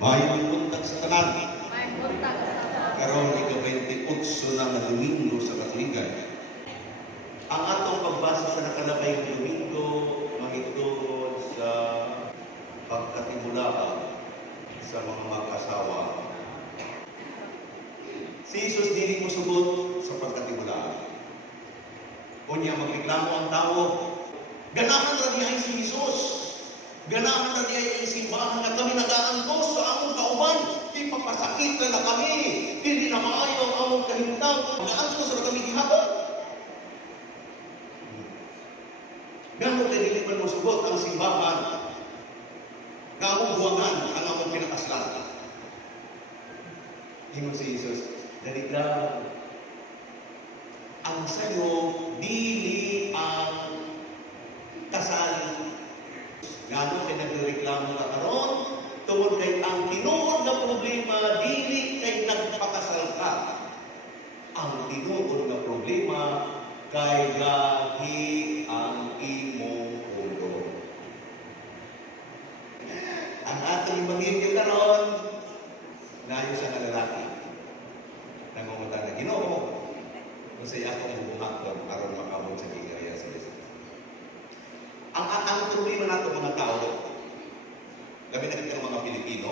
Mayong buntag sa tanan. May buntag sa tanan. Karon ika-28 na nga Domingo sa Katligan. Ang atong pagbasa sa nakalabay ng Domingo mahitungod sa pagkatimulaan sa mga mag-asawa. Si Jesus dili mo sugot sa pagkatimulaan. Kunya magreklamo ang tao. Ganahan na diay si Jesus. Ganahan na diay ang simbahan na kami nagaantos sa among kauban. Di papasakit na kami. Hindi na maayo ang among kahintang. Nagaantos na kami gihapon. Gano'n na dili man mo sugot ang simbahan. Nga among buwangan ang among pinakaslan. Hingon si Jesus, dali lang. Ang sayo, dili ang kasal. Gano'n kay nagreklamo na karon, tungod kay ang tinuod na problema, dili kay nagpakasal ka. Ang tinuod na problema, kay gahi ang imong ulo. Ang ating magiging karon, nayo sa lalaki. Nangungutan na Ginoo, kasi akong bubuhaton aron makabot sa gigariya sa Diyos. Ang problema nato mga tao, labi na kita ng mga Pilipino,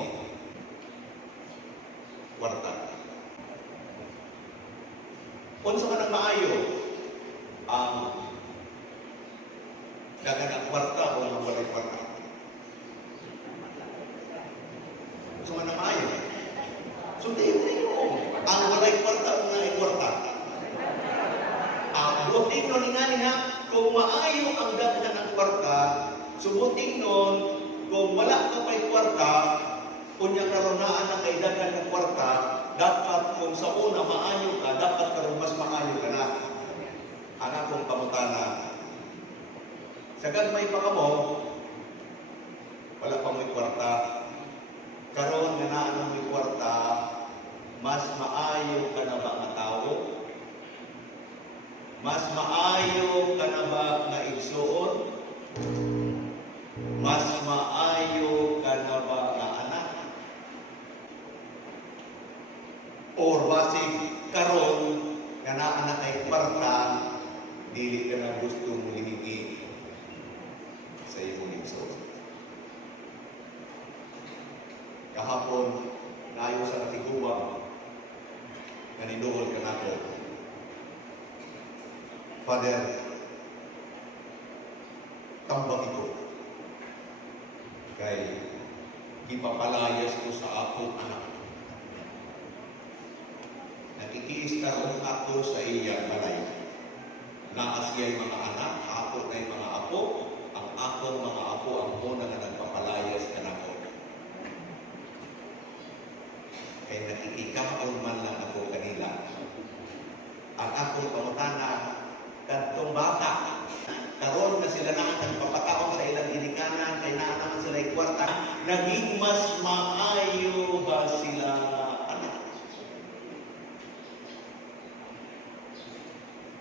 kwarta. Unsa ka nang maayo, ang daganang kwarta o ang walay kwarta. Unsa ka nang maayo. So, ang walay kwarta o nga ay kwarta. Ang buting nun nga niya, kung maayo ang dagan ng kwarta, subuting nun, kung wala ka pa'y kwarta, kunya karonaan na kay dagan ng kwarta, dapat kung sa una maayo ka, dapat karon mas maayo ka na. Ang akong pamutana, sa gagmay pa ka mo, wala pa mo'y kwarta. Karon nga naan mo'y kwarta, mas maayo ka na ba nga tao? Mas maayo ka na ba nga igsuon? Mas maayo ka na ba nga anak? Or basig karon nga naa na kay kwarta, dili ka na gusto mo hihingi sa imong igsuon. Kahapon, nayo sa natiguwang nga ninuhol ka nako. Father, tambang ito. Kay ipapalayas ko sa akong anak. Nakikiistaron ako sa iyang balay. Naas siya'y mga anak, ako na'y mga apo, ang akong mga apo ang una na nagpapalayas ka nako. Kay nakikikaon man lang ako kanila. Ang akong pamutana, kadtong bata, karon na sila na nagpapakaon sa ilang ginikanan, kay naa naman sila ay kwarta, naging mas maayo ba sila anak?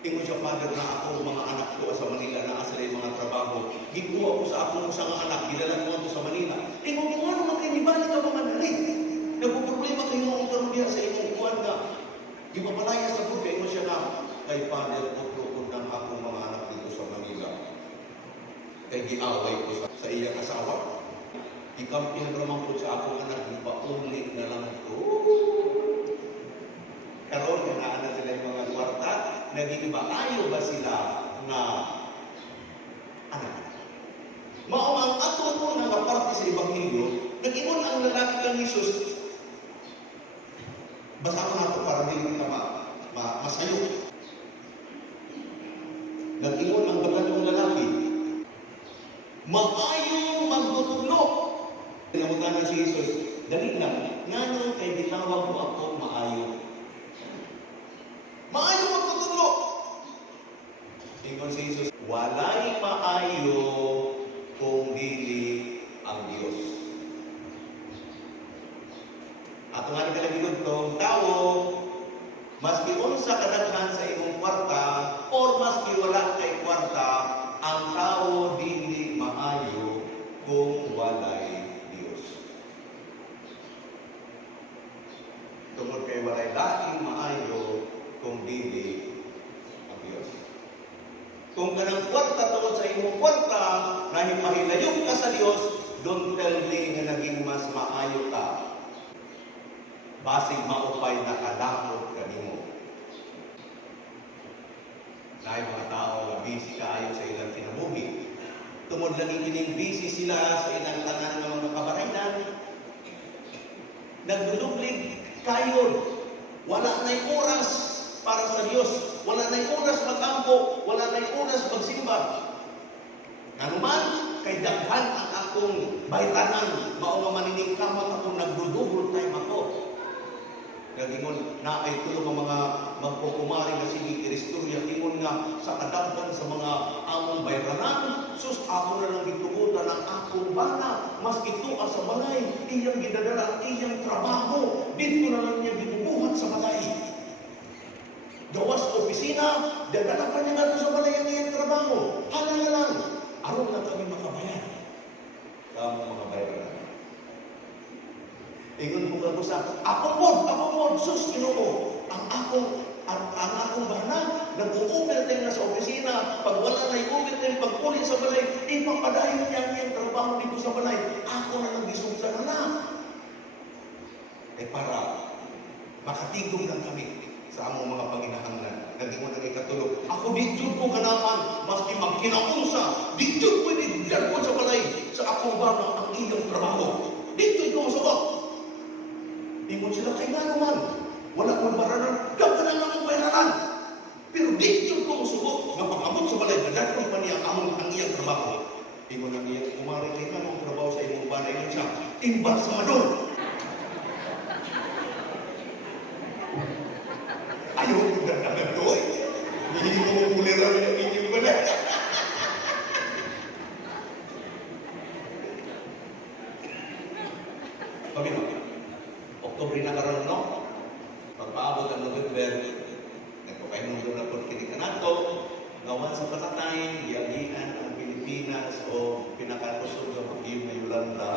Ingon siya, Father, na ako, mga anak ko sa Manila, na sila yung mga trabaho. Gikuha ko sa akong isang anak, gilalan ko sa Manila. Ingon ko, ano man kayo, nibalik ka mga nalit? Nagpuproblema kayo ng karon diya sa inyong kuwan na. Di ba malaya sa buhay, ingon siya na, kay Father, putlukod ng akong mga anak dito sa Manila. Kay giaway ko sa iyang asawa. Ikampihan naman ko sa akong anak, ipaulit na lang ito. Karon nga na sila yung mga kwarta, naging maayo ba sila na anak? Mao ang ato mo na parte sa Ebanghelyo, nag-ingon ang lalaki kang Jesus, basa ko nato para dili kita masayo. Nag-ingon ang bagang lalaki, maayo magtutulog. Tinamutan na si Jesus, dali lang, nga kay bitawag mo ako maayo. Maayo magtutulog. Ingon si Jesus, walay maayo kung dili ang Diyos. Ato nga nagkalagigon tong tao, maski unsa kadaghan sa imong kwarta, or maski wala kay kwarta, ang tao dili maayo kung walay Dios. kay walay laing maayo kung dili ang Dios. Kung kanang kwarta tungod sa imong kwarta, nahipahilayon ka sa Dios, don't tell me nga naging mas maayo ka. Basig maupay nakalakot kanimo. Dahil mga tao nga busy kaayo sa ilang kinabuhi. Tungod lang ikining busy sila sa ilang tanan ng mga kabaraynan. Nagdudublig kayo. Wala na'y oras para sa Diyos. Wala na'y oras mag-ampo. Wala na'y oras magsimba. Nanuman, kay daghan ang akong baytanan. Mao nga maniningkamot akong nagdudubol time ako. Ingon na ay tulong ang mga magpukumari na sige kiristorya, ingon nga sa kadaghan sa mga among bayranan, sus ako na lang gitugutan ang akong bana, mas ito sa balay, iyang ginadala ang iyang trabaho, dito na lang niya ginubuhat sa balay. Gawas opisina, dadala pa niya nato sa balay ang iyang trabaho. Hala na lang, aron na kami makabayan sa among mga bayranan. Ingon mo ka sa ako mo, sus Ginoo, ang akong bana, nag-overtime na sa opisina, pag wala na i-overtime, pag ulit sa balay, ipapadayon niya ang trabaho dito sa balay, ako na lang gisugta na. Para makatigong lang kami sa among mga panginahanglan. Nag-ingon na ikatulog, ako dito ko kanaman, maski magkinaunsa, dito ko dinidyan ko sa balay, sa akong bana ang iyong trabaho. Dito ko masabot. Ingon sila, kay nga naman, wala kong baranan, dapat na lang ang bayranan. Pero dito ko masubok, nga pag-abot sa balay, dadakong pa niya ang iyang trabaho. Ingon ang iyang kumari, kay nga nung trabaho sa imong banay, ingon siya, imbag sa madon. Ayaw ko dadagan to eh. Hindi mo mumulira yung inyong banay. Pagino, Oktubre na karon no? Pagpaabot ang November, nagpapainom doon na po kinika nato, gawan sa patatay, yagian ang Pilipinas o pinakakusog ang pag-iw na Yolanda.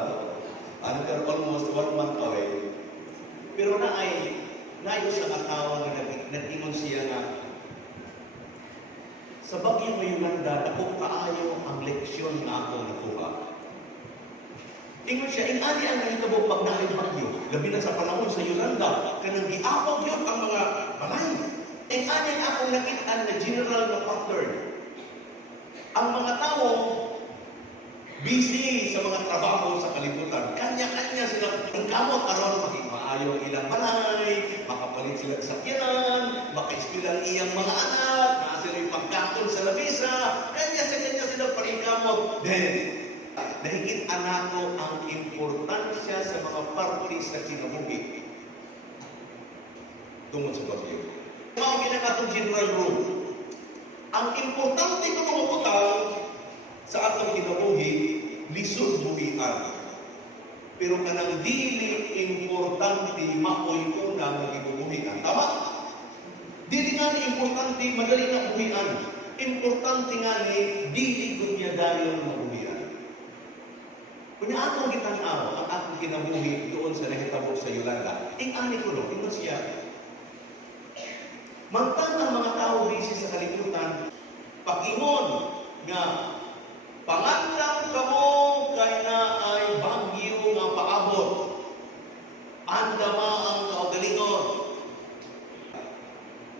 Ano ka almost 1 month away. Pero naayos ang atawa na nag-ingon siya nga, sa bagyo na Yolanda, ako kaayo ang leksyon na ako nakuha. Ingon siya, inani ang nahitabo pag naay bagyo, labi na sa panahon sa Yolanda, kanang giapag yun ang mga balay. Inani ang akong nakita na general na pattern. Ang mga tao, busy sa mga trabaho sa kalibutan. Kanya-kanya sila, ang kamot karon maging maayo ang ilang balay, makapalit sila sa sakyanan, maka-ispila ang iyang mga anak, na sila yung pagkakon sa labisa, kanya-kanya sila panikamot. Then, nahigit anako ang importansya sa mga parte sa kinabuhi tungod sa bagyo. Mga ginakatong general rule, ang importante ko kumukutang sa atong kinabuhi, lisod buhian. Pero kanang dili importante maoy una nga gibubuhian. Tama? Dili nga ni importante madali na buhian. Importante nga ni dili gud niya dayon mabuhian. Kunya akong gitanaw ang akong kinabuhi doon sa nahitabo sa Yolanda. Ani ko no, ingon siya. Mantang ang mga tao busy sa kalibutan, pag-ingon nga pangandam kamo kay na ay bagyo nga paabot. Andama ang kaugalingon.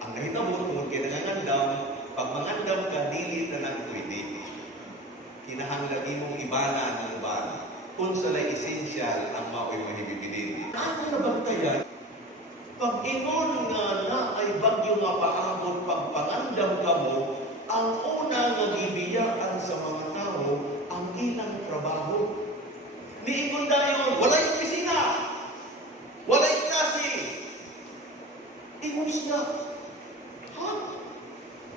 Ang nahitabo tungod kay nangangandam, pag mangandam ka dili na lang pwede. Kinahanglan imong ibana ng ibana. Kung salay esensyal ang mao'y mahibibinin. Ako nabantayan, pag ingon nga na ay bagyo nga paabot, pagpangandam ka mo, ang una nga gibiyaan sa mga tao, ang ilang trabaho. Niingon dayon, walay opisina, walay klase. Ingon siya, ha?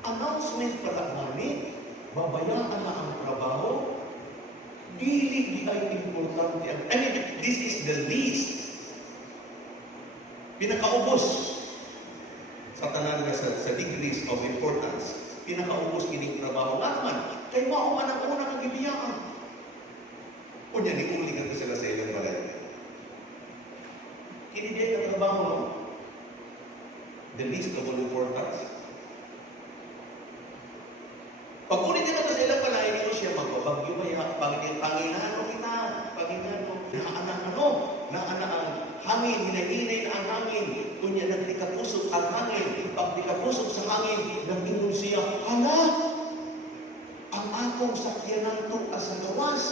Announcement pala namin, babayaan na ang trabaho, dili di ay importante. I mean, this is the least. Pinakaubos sa tanan nga sa degrees of importance. Pinakaubos kining trabaho nga naman. Kay mao man ang una kang gibiyaan. Unya ni uli nga sila sa ilang balay. Kini di ang trabaho no? the least of all importance. Pag-ulit na sa ilang palay, hindi mo siya magbabagyo maya, Panginoon kita, Panginoon, naana ang hangin, hinahinay na ang hangin, kunya nagtikapusok ang hangin, pag tikapusok sa hangin, nag-ingon siya, hala, ang akong sakyanan to sa gawas,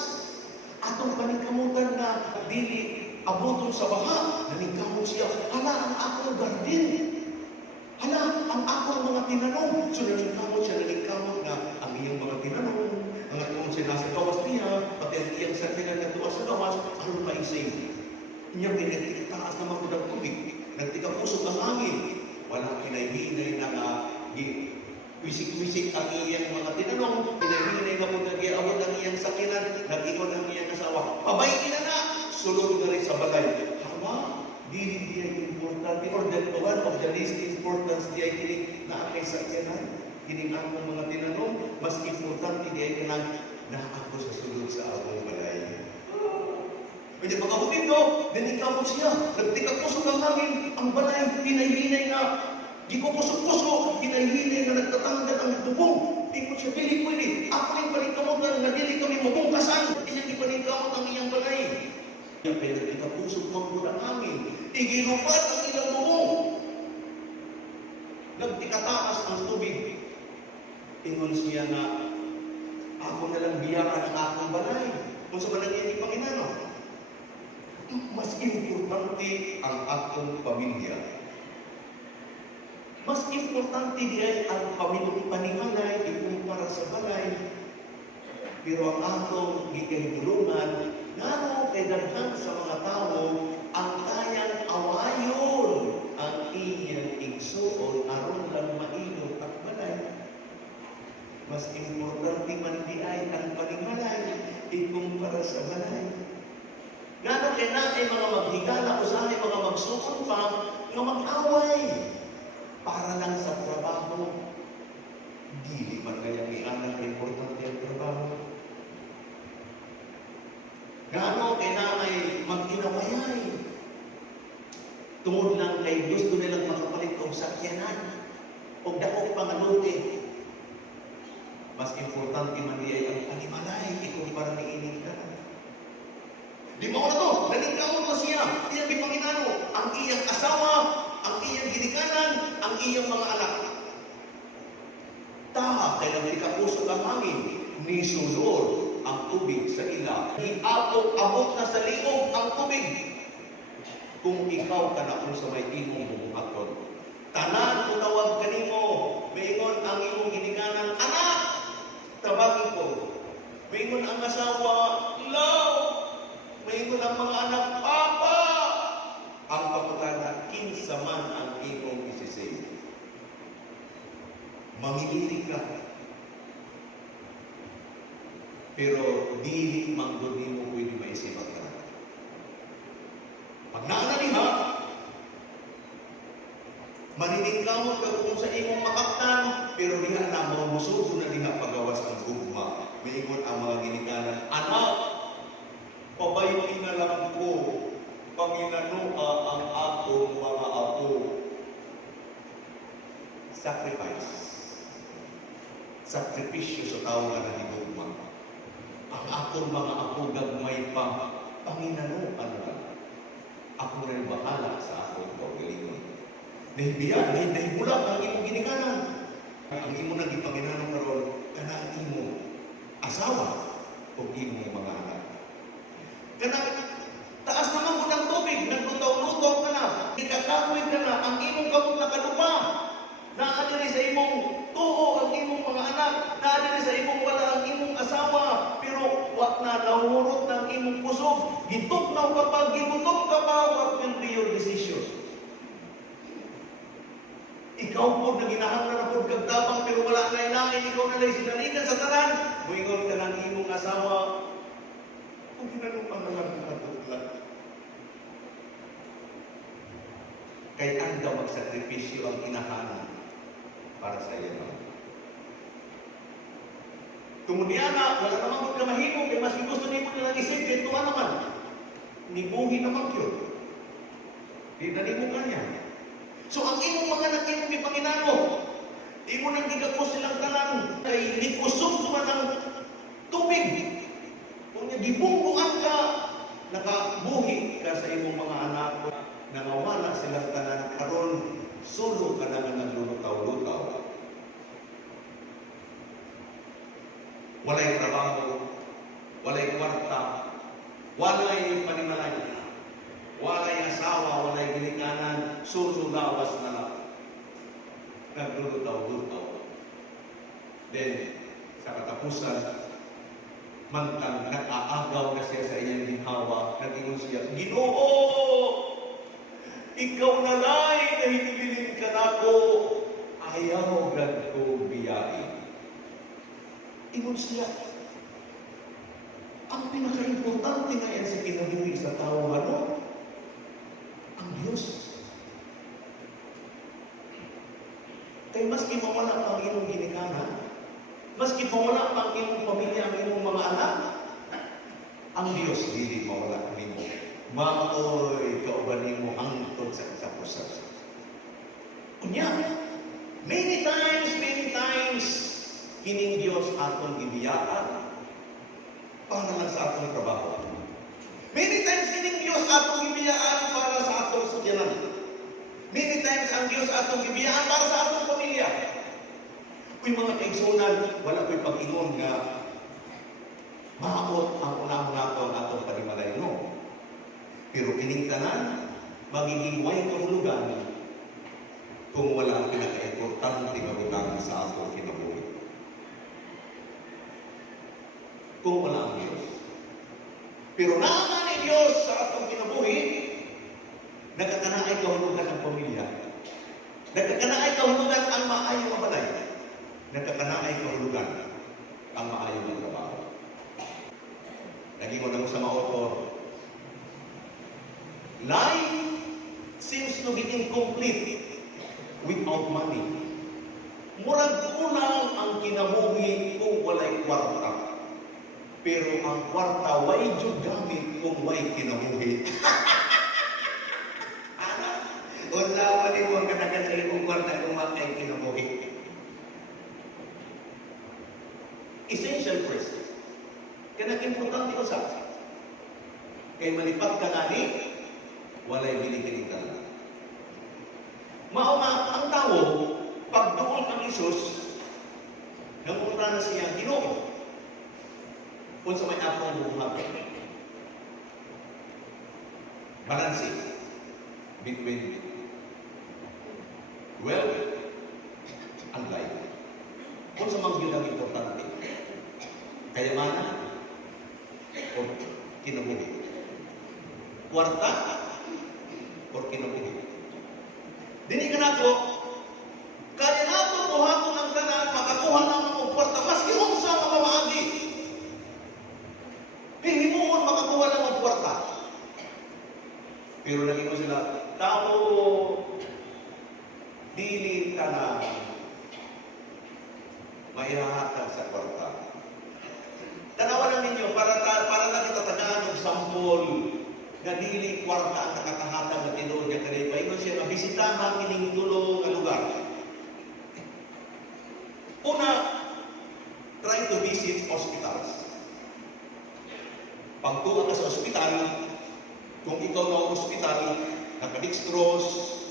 atong panikamutan na dili abuton sa baha, naningkamot siya, hala, ang akong garden, hala, ang akong mga tinanong, so naningkamot na ang iyong mga tinanong, ang atong sinasa gawas niya, pati ang iyang sakyanan na tuwa sa gawas, ano pa isay? Inyong tinagtaas na magudang tubig, nagtikapusok ang hangin, walang hinay-hinay na nga, wisik-wisik ang iyang mga tinanong, hinay-hinay na kung nag-iawad ang iyang sakyanan, nag-ingon ang iyang asawa, pabay na, sulod na rin sa balay. Hawa, dili diya importante, or the one of the least importance diya kining na kay sakyanan, kining akong mga tinanong, mas importante diya kinang na ako sa sulod sa akong balay. Kaya pagkabutin ko, nanikaw siya, nagtikapusok ang hangin, ang balay, hinay-hinay na, di ko pusok-pusok, hinay-hinay na nagtatanggal ang tubong. Di ko siya pili-pili. Ako yung palingkamutan na dili kami mabungkasan. Iyang ipalingkamot ang iyang balay. Kaya nagtikapusok mga ang hangin. Iginupat ang ilang tubong. Nagtikataas ang tubig. Ingon siya na, ako na lang biyakan ang akong balay. Kung sa balay niya ni Panginoon, mas importante ang akong pamilya. Mas importante diay ang pamilyang panimalay ikumpara sa balay. Pero ang atong gikahigulungan, nano kay daghan sa mga tao ang kayang awayon ang iyang igsuon aron lang mainom at balay. Mas importante man diay ang panimalay ikumpara sa balay. Gano'n kaya na ay mga maghigala o sa mga magsukon pa nga mag-away para lang sa trabaho. Dili man kaya may anak na importante ang trabaho. Gano'n kaya na ay mag-inawayay tungod lang kay gusto nilang makapalit o sakyanan o dakong pangaluti. Mas importante man diay ang panimalay ikumpara ni ining. Di mo na to, nalingkamot na siya, iyang Panginoon, ang iyang asawa, ang iyang ginikanan, ang iyang mga anak. Taha, kaya nang ikapusok ang hangin, nisulod ang tubig sa ila. Iabot na sa liog ang tubig. Kung ikaw ka na kung sa may imong bubuhaton. Tanan, tunawag ka nimo, maingon ang imong ginikanan, anak, tabagin ko. Maingon ang asawa, love. Maingon ang mga anak, Papa! Ang pagkakana, kinsa man ang imong isisay. Mamimili ka. Pero dili manggod mo pwede maisipan ka. Pag naananiha, maniningkamot ka kung sa imong makaptan, pero diha na mo musugo na diha pagawas ang gugma. Maingon ang mga ginikanan, anak! Pabayti na lang ko, Panginoon ang akong mga apo. Sacrifice. Sakripisyo sa tao nga nahigugma. Ang akong mga apo gagmay pa, Panginoon ano lang. Ako rin bahala sa akong paggalingon. Nahibiyan, nahibulag ang imong ginikanan. Ang imo nang ipanginoon karon kana ang imo asawa o imo mga anak. Kanang taas naman po ng tubig, naglutaw-lutaw ka na, ikakakoy ka na, ang imong kamot na kalupa, naadiri sa imong tuo ang imong mga anak, naadiri sa imong wala ang imong asawa, pero wak na nahurot ng imong pusog, gitugnaw ka pa, gibutok ka pa, what will be your decision? Ikaw po na ginahanglan na po kagtabang, pero wala na ilamin, ikaw na lang sinaligan sa tanan, buingon ka ng imong asawa, kung ginanong naman ng katutlan. Kaya ang daw magsakripisyo ang inahanan para sa iyo. Kemudian wala naman ka mahimong, kaya mas gusto niyo po nilang isipin, ito naman. Nibuhi naman yun. Di na niyo kanya. So ang imong mga nakinig ni Panginano, imo nang gigapos silang tanan kay likusog man ang tubig. Kung gibungguan ka, nakabuhi ka sa imong mga anak, nangawala silang tanan karon sulo ka na nga naglulutaw-lutaw. Walay trabaho, walay kwarta, walay panimalay, walay asawa, walay ginikanan, sulo lawas na lang. Naglulutaw-lutaw. Then, sa katapusan, mantang nakaagaw na siya sa iyang ginhawa, nag-ingon siya, Ginoo! Ikaw na la'y nahitilin ka na ko, ayaw gad ko biyahin. Ingon siya, ang pinaka-importante nga yan sa kinabuhi sa tao, ano? Ang Diyos. Kaya maski mawala pang iyong ginikanan, maski mawala pang iyong pamilya, ang iyong mga anak, ang Diyos dili mawala nimo. Maoy kauban nimo hangtod sa katapusan. Unya, many times, kining Diyos atong gibiyaan para lang sa atong trabaho. Many times kining Diyos atong gibiyaan para sa atong sudyanan. Many times ang Diyos atong gibiyaan para sa atong pamilya. Kung mga kaigsunan, wala ko'y pag-ingon nga maabot ang unang nato ang atong panimalay, no? Pero kining tanan, magiging way kahulugan kung wala ang pinaka-importante nga butang sa atong kinabuhi. Kung wala ang Diyos. Pero naaman ni Diyos sa atong kinabuhi, nagkakanaay kahulugan ang pamilya. Nagkakanaay kahulugan ang maayong mabalay. Nagkakanaay kahulugan ang maayong na trabaho. Naging mo sa mga author, life seems to be incomplete without money. Murag kulang ang kinabuhi kung walay kwarta. Pero ang kwarta way jud gamit kung way kinabuhi. Unsa man mo ang katagan kung kwarta kung way kinabuhi. Essential first. Kana importante ko sa kay malipat ka gani walay bilibilitan. Mao ang tao pag duol kang Hesus nangunta na siya Ginoo. Kung sa may atong buhat. Balance between wealth and life. Kung sa mga bilang importante, kayamanan o kinabuhi. Kwarta o kinabuhi. Dini ka na ko, kaya na ito buhaton ang tanan, makakuha na mga kwarta, maski unsa mamamaagi. Hihimuon makakuha ng mga kwarta. Pero naging ko sila, tao, dili ka na maihahatag sa kwarta. Tanawa lang ninyo, para na kita tagaan ng sampol na dili kwarta ang nakakahatag na tinuod niya kanay. Paingon siya, mabisitahan kining tulong nga lugar. Una, try to visit hospitals. Pagtuwa ka sa ospital, kung ikaw na ang ospital, naka-dextrose,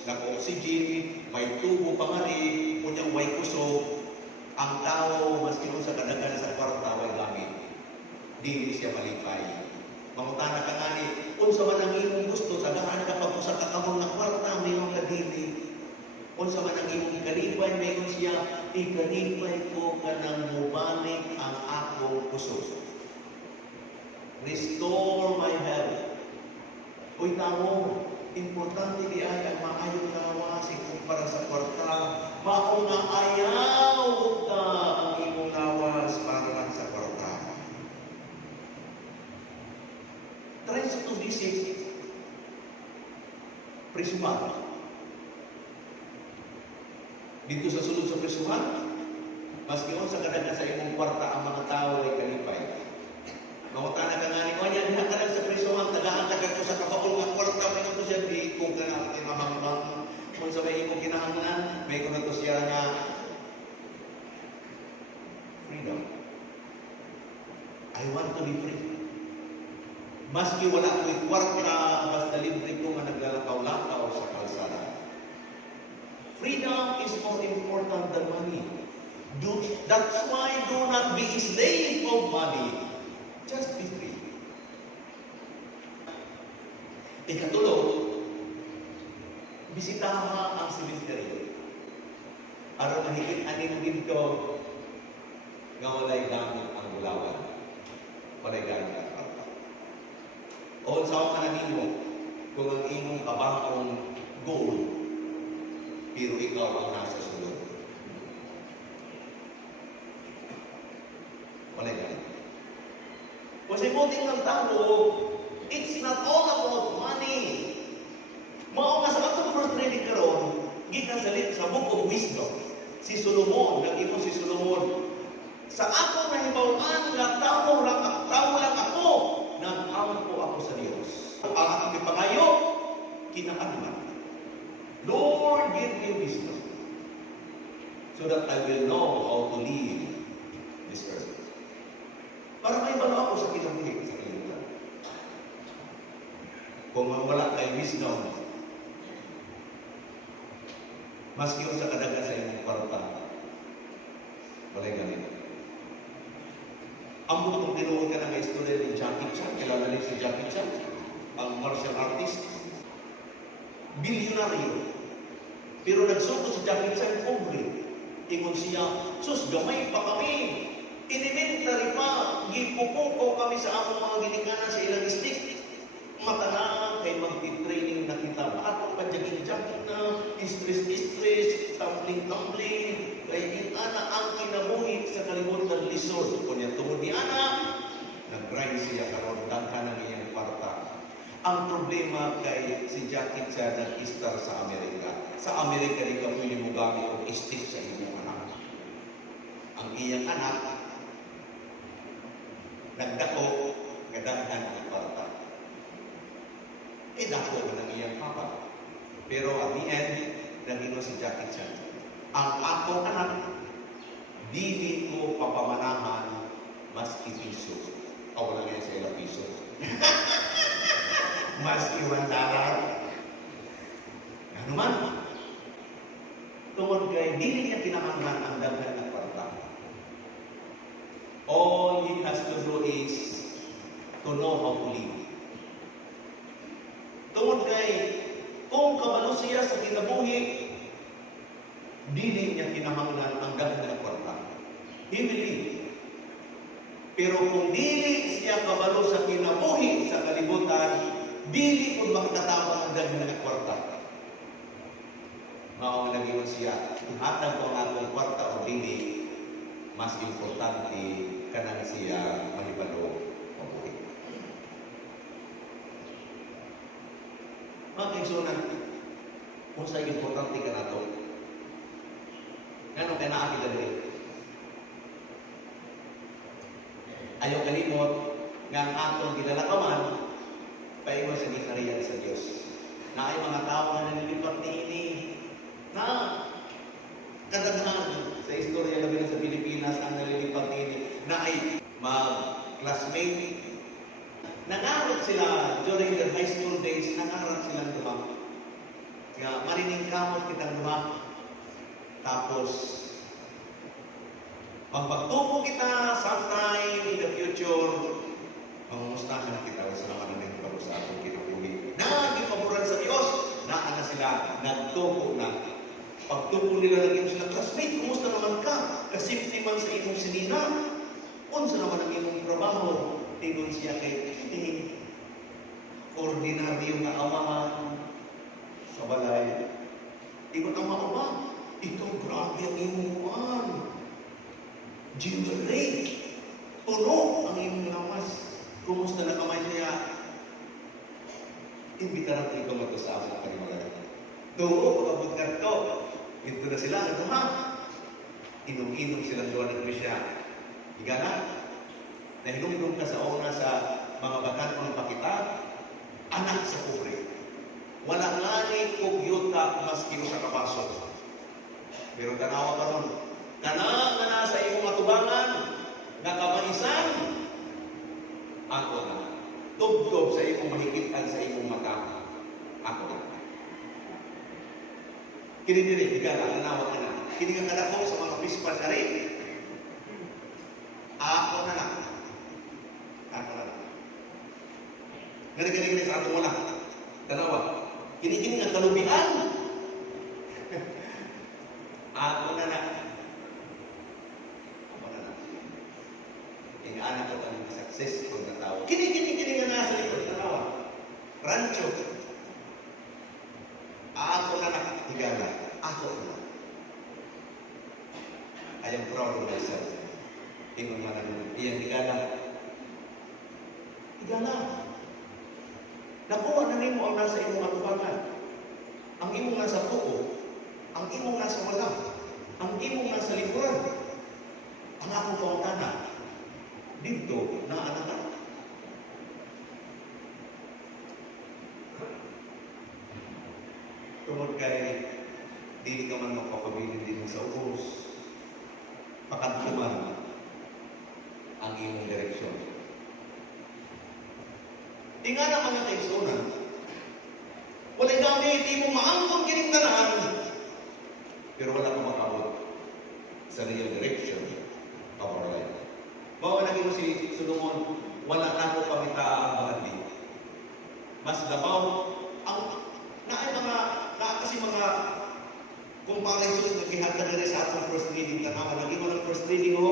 naka-oxygen, may tubo pangari, kunyang way kusog, ang tao, mas kino sa kadagan sa kwarta, way gamit. Dili siya malipay. Mangutana ka ngani, kung sa man ang imong gusto, tagahan ka pag sa kakamong na kwarta, mayroong kadili. Kung sa man ang imong kalipay, mayroon siya, ikalipay ko ka ng mubalik ang akong kusog. Restore my health. Uy, tamo, importante di ay ang maayong nawasin kumpara sa kwarta. Mao nga ayaw ka ang imong nawas para lang sa kwarta. Try to visit prisuhan. Dito sa sulod sa prisuhan, maski sa kadagan sa imong kwarta ang mga tao ay kalipay. Mangutana ka nga ni ko niya, diha ka lang sa prisuhan, tagaan ko sa kapakul ng kwarta, may ito siya, di kung ka na, mahambang, Kung sa may imong kinahanglan, may kuno to siya nga freedom. I want to be free. Maski wala ko'y kwarta, basta libre ko nga naglalakaw-lakaw sa kalsada. Freedom is more important than money. That's why do not be a slave of money. Just be free. Ikatulo, bisitahan ang cemetery. Aron mahigit aning dito nga walay gamit ang bulawan. Walay gamit ang karta. O sa mga nanimo, kung ang imong kabakong goal, pero ikaw ang nasa sulod. Walay gamit. Kung sa imuting ng tao, it's not all about money. Mao nga sa atong first reading karon, gikan sa Book of Wisdom, si Solomon, nag-imo si Solomon, sa ako nahibaw-an nga tao lang ako, nag-ampo ako sa Dios. Ang aking ipangayo, kinakanuman. Lord, give me wisdom, so that I will know how to live this earth. Para may balo ako sa kinabuhi, sa kalimutan. Kung wala kay wisdom, maski sa kadagan sa imong kwarta, walay gamit. Ang bukong tinuod ka na nga istorya ni Jackie Chan, kilala rin si Jackie Chan, ang martial artist, bilyonaryo. Pero nagsuko si Jackie Chan, pobre. Ingon siya, sus, gamay pa kami. Inimentary pa, gipupuko kami sa akong mga ginikanan sa ilang stick. Matalang kay magti-training na kita. Atong kajagin-jagin na, stress, tumbling, kay inana ang kinabuhi sa kalimutan lisod. Kunya tungod ni Ana, nag-grind siya karon daghan ang iyang kwarta. Ang problema kay si Jackie Chan nag-star sa Amerika. Sa Amerika, di ka pwede mo gamit o stick sa iyong anak. Ang iyang anak, nagdako, kadaghan ang kwarta. Dako ka ng iyang papa. Pero at the end, nagino si Jackie Chan. Ang ako anak, dili ko papamanahan maski piso. O wala ngayon sa ilang piso. Maski $1. Ano man? Tungod kay dili niya kinahanglan ang daghan ng kwarta. All he has to do is to know how to live. Tungod kay kung kabalo siya sa kinabuhi, dili niya kinahanglan ang daghan ng kwarta. He will live. Pero kung dili siya kabalo sa kinabuhi sa kalibutan, dili kung makatatawa ang daghan ng kwarta. Mao naging siya, ihatag ko ang atong kwarta o dili, mas importante kanang siya mahibalo mabuhi. Mga kaigsunan, kung sa importante ka na ito, ganun ka naakit na rin. Ayaw kalimot nga ang atong ginalakaman, paingon sa gitariyan sa Diyos. Na ay mga tao na nalilipat ni ini, na kadaghan sa istorya labi sa Pilipinas ang nalilipat ni ini, na ay mag-classmate. Nangarap sila during their high school days, nangarap silang dumang. Kaya marining kamot kitang dumang. Tapos, magpagtupo kita sometime in the future, mangumustahan kita sa naman na ito sa atong kinabuhi. Nagipaboran sa Diyos, naan na sila, nagtupo na. Pagtupo nila naging sila, classmate, kumusta naman ka? Kasimti man sa imong sinina. Unsa naman ang imong trabaho? Tingon siya kay ordinaryo nga amahan sa balay. Ikot ang mauma, ito grabe ang imong kuwan. Generate. Puno ang imong lamas. Kumusta na kamay niya? Imbita natin ikaw mag-usap sa kanimagan. Tuo, pagkabot ka ito. Ito na sila, ito ha. Inom-inom silang doon ng siya. Higala. Nahinom-inom ka sa una sa mga bakan ng pakita. Anak sa pobre. wala nga ni kog yuta maski usa ka baso. Pero tanawa karon, kana nga nasa imong atubangan, nga kamanisan, ako na. Tubtob sa imong mahikitan sa imong mata, ako na. Kini diri, higala, tanawa ka na. Kini nga kadako sa mga pispan na rin, ako na na. Ako na na. Gani-gani sa atong wala. Tanawa. Kini-kini nga kalubian. Ako na na. Ako na na. Inaanak ko ang successful na tao. Kini-kini nga nasa likod. Tanawa. Rancho. Ako na na. Higala. Ako na. I am proud of myself. Ingon man ang iyang higala. Higala. Nakuha na nimo ang nasa imong atubangan. Ang imong nasa tuo, ang imong nasa wala, ang imong nasa likuran. Ang akong pangutana, dito na anak ka. Tungod kay dili ka man magpapabilin din sa ubos. Pakadtuman ang imong direksyon. Tinga na mga kaigsunan, wala'y gamit, di mo maangkong kining tanan, pero wala ka makabot sa real direction of our life. Bawa naging mo si Solomon, wala na ko pamita ang bahandi. Mas labaw, kasi mga kung pang Jesus nagihagda na rin sa atong first reading, tanawa, naging mo ng first reading ho,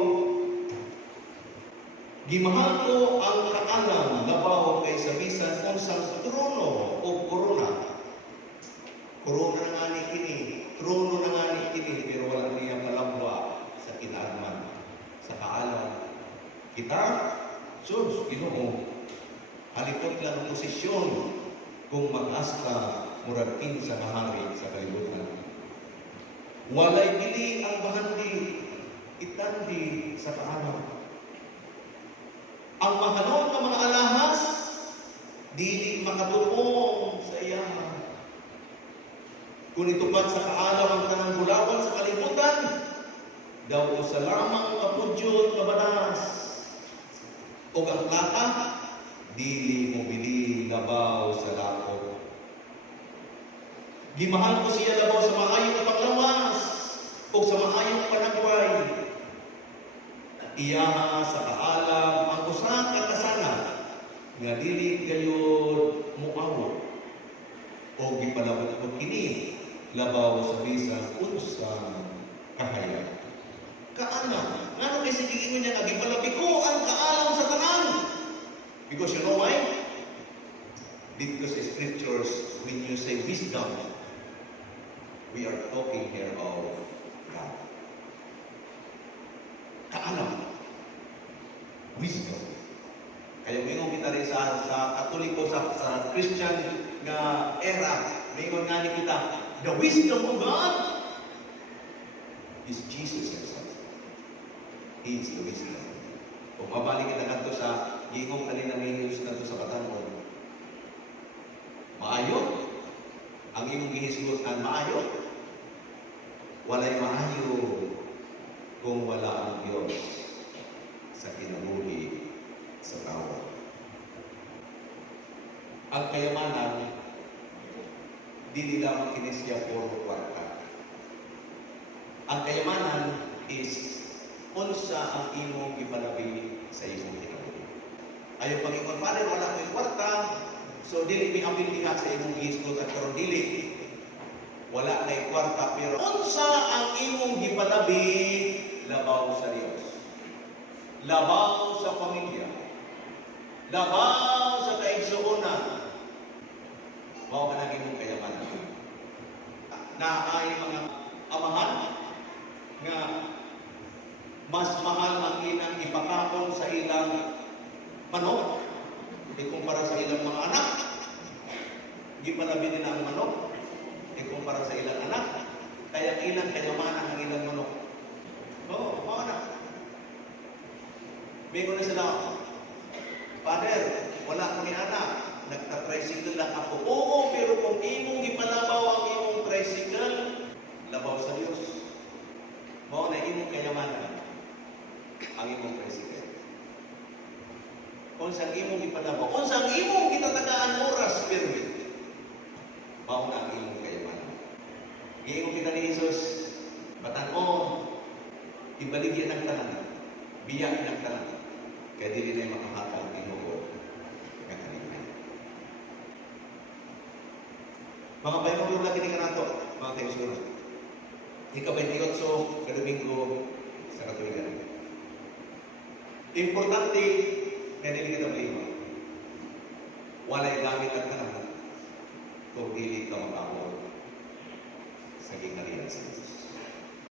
gimahal ko ang kaalam labaw kay sa bisan unsang trono o korona. Korona na nga ni kini, trono na nga ni kini, pero wala niya kalambwa sa kinagman, sa kaalam. Kita, Diyos, Ginoo, halipot lang ang posisyon kung mag-asta murag sa mahari sa kalibutan. Walay pili ang bahandi, itandi sa kaalam. Ang mahanon ng mga alahas, dili makatupong sa iya. Kung itupad sa kaalam ang tanang bulawan sa kalibutan, daw sa lamang kapudyot kabanas. O ang plata, dili mo bili labaw sa lako. Gimahal ko siya labaw sa maayong na panglawas o sa maayong panagway. Iya sa kaalam ang usa ka kasana nga dili gayud muawo o gipalabot ko kini labaw sa bisan unsang kahayag. Kaana, ngano kay sige ingon niya nga gipalabi ko ang kaalam sa tanan. Because you know why? Because the scriptures, when you say wisdom, we are talking here of God. Kaalam. Wisdom. Kaya mingon kita rin sa Katoliko, sa Christian nga era, mingon nga ni kita, the wisdom of God is Jesus himself. He is the wisdom. Kung mabalik kita kanto sa gingong kanina mingus kanto sa Batanon, maayo, ang imong gihisgutan maayo, walay maayo kung wala ang Diyos sa kinabuhi sa tao. Ang kayamanan, di lamang kinisya puro kwarta. Ang kayamanan is unsa ang imong ipalabi sa imong kinabuhi. Ayaw Panginoon, Father, wala ko yung kwarta, so dili mi ambil diha sa imong gihisgot at karon dili. Wala kay kwarta, pero unsa ang imong gipalabi labaw sa Dios. Labaw sa pamilya. Labaw sa kaigsuonan. Mao ka nang imong kayamanan. Na ay mga amahan nga mas mahal ang inang ipakakon sa ilang manok ikumpara sa ilang mga anak. Gipalabi nila ang manok ikumpara sa ilang anak. Kaya ilang kayamanan ang ilang manok. Oo, mga anak. Bingon na sila, Father, wala ko ni anak. nagta-tricycle lang ako. Oo, pero kung imong ipalabaw ang imong tricycle, labaw sa Diyos. Mao na imong kayamanan ang imong tricycle. Kung saan imong ipalabaw, kung saan imong kitatagaan oras, permit, mao na ang imong kayamanan. Giingon kita ni Jesus, batan-o, ibaligyan ng tanan, biyak ng tanan, kaya dili na makahatag Ginoo ng kaligtayan. Mga pahinulong lagi ni kanato, mga kaibigan. Ika-28 kaduminggo sa Katuligan. Importante na dili kita malima. Walay gamit ang tanan kung dili ka makabot sa gingharian sa Diyos.